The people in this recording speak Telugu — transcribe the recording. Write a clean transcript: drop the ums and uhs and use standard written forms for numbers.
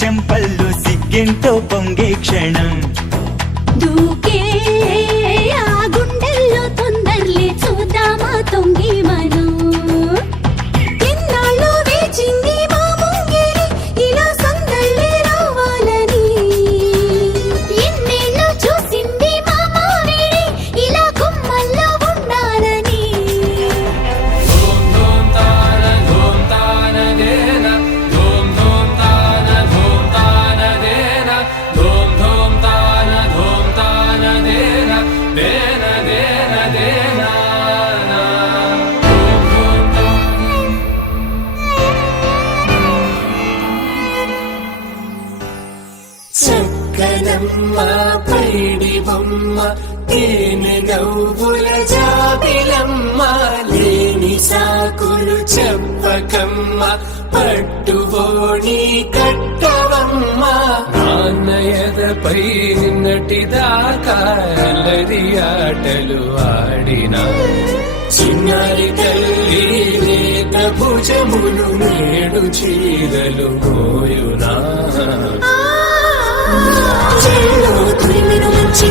చెంపల్లో సిగ్గెంతో పొంగే క్షణం దూకే ఆ గుండెల్లో తొందరలే చూద్దామా తొంగి మనం ఎన్నాళ్ళు వేచింది మా ముంగిలి ఇలా సందళ్ళే రావాలని ఎన్నేళ్ళు చూసింది మా మావిడి ఇలా గుమ్మల్లో ఉండాలని ధూమ్ ధూమ్ తాన ధూమ్ తాన దేన ధూమ్ ధూమ్ తాన ధూమ్ తాన దేన ధూమ్ ధూమ్ తాన ధూమ్ తాన దేన దేన దేన దేన ధూమ్ ధూమ్ చక్కనమ్మ పైడి బొమ్మ తేనె నవ్వుల జాబిలమ్మ లేని సాకులు చెప్పకమ్మ పట్టుబోణి కట్టవమ్మ నాన్నయదపై నటిదాకా అల్లరి ఆటలు ఆడినా చిన్నారి తల్లి లేత భుజములు నేడు చీరలు మోయునా చెల్లో తురిమిన మంచి